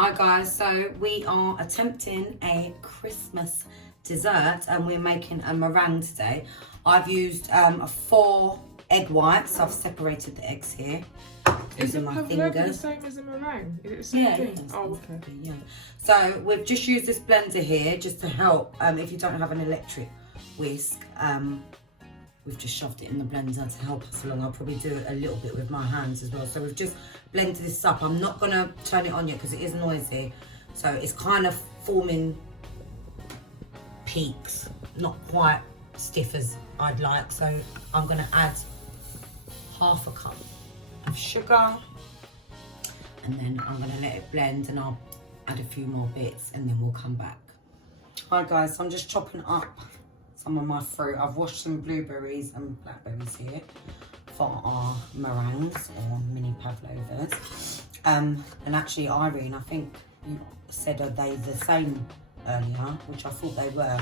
Hi guys, so we are attempting a Christmas dessert and we're making a meringue today. I've used 4 egg whites. I've separated the eggs here using my fingers. Is the same as a meringue? Is it the same thing? Oh, okay. Yeah. So we've just used this blender here just to help if you don't have an electric whisk. We've just shoved it in the blender to help us along. I'll probably do it a little bit with my hands as well. So we've just blended this up. I'm not going to turn it on yet because it is noisy. So it's kind of forming peaks, not quite stiff as I'd like. So I'm going to add half a cup of sugar. And then I'm going to let it blend and I'll add a few more bits and then we'll come back. Hi guys, so I'm just chopping up some of my fruit. I've washed some blueberries and blackberries here for our meringues or mini pavlovas. And actually, Irene, I think you said are they the same earlier, which I thought they were.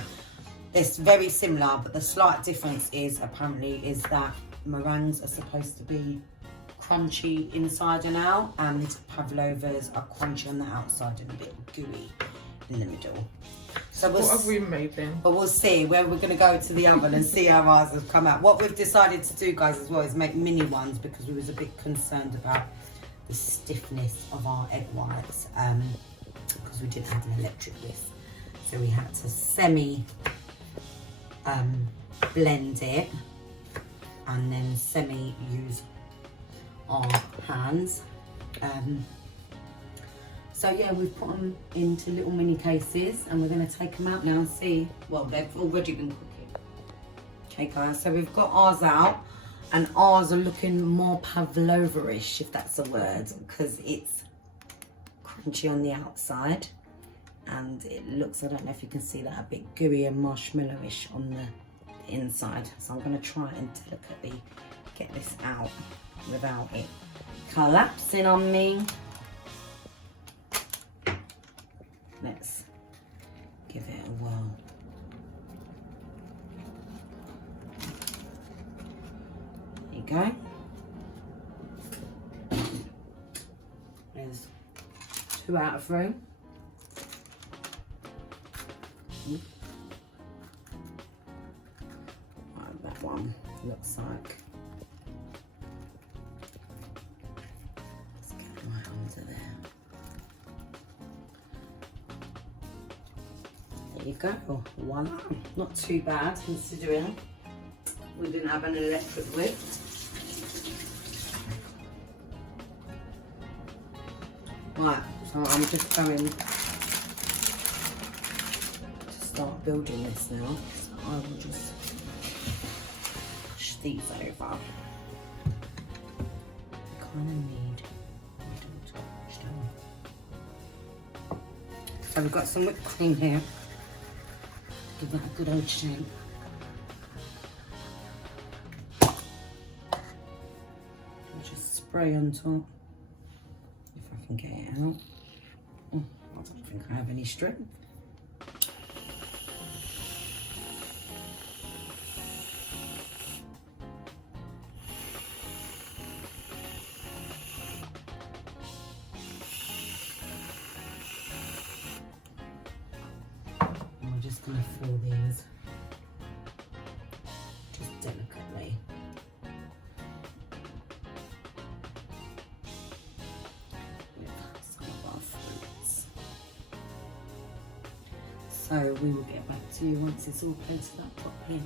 It's very similar, but the slight difference is apparently is that meringues are supposed to be crunchy inside and out, and pavlovas are crunchy on the outside and a bit gooey in the middle. So what have we made then? But we'll see where we're going to go to the oven and see how ours have come out. What we've decided to do, guys, as well is make mini ones because we was a bit concerned about the stiffness of our egg whites because we didn't have an electric whisk. So we had to semi blend it and then semi use our hands. So yeah, we've put them into little mini cases and we're going to take them out now and see. Well, they've already been cooking. Okay guys, so we've got ours out and ours are looking more pavlova-ish, if that's a word, because it's crunchy on the outside and it looks, I don't know if you can see that, a bit gooey and marshmallow-ish on the inside. So I'm going to try and delicately get this out without it collapsing on me. Let's give it a whirl. There you go. There's 2 out of 3. Right, that one looks like. Let's get right onto there. There you go, voila. Not too bad considering we didn't have an electric whisk. Right, so I'm just going to start building this now. So I will just push these over. I kind of need a little touch down. So we've got some whipped cream here. Give that a good old shake. Just spray on top, if I can get it out. Oh, I don't think I have any strength. I'm just going to fill these just delicately. With some of our fruits. So we will get back to you once it's all plated up properly.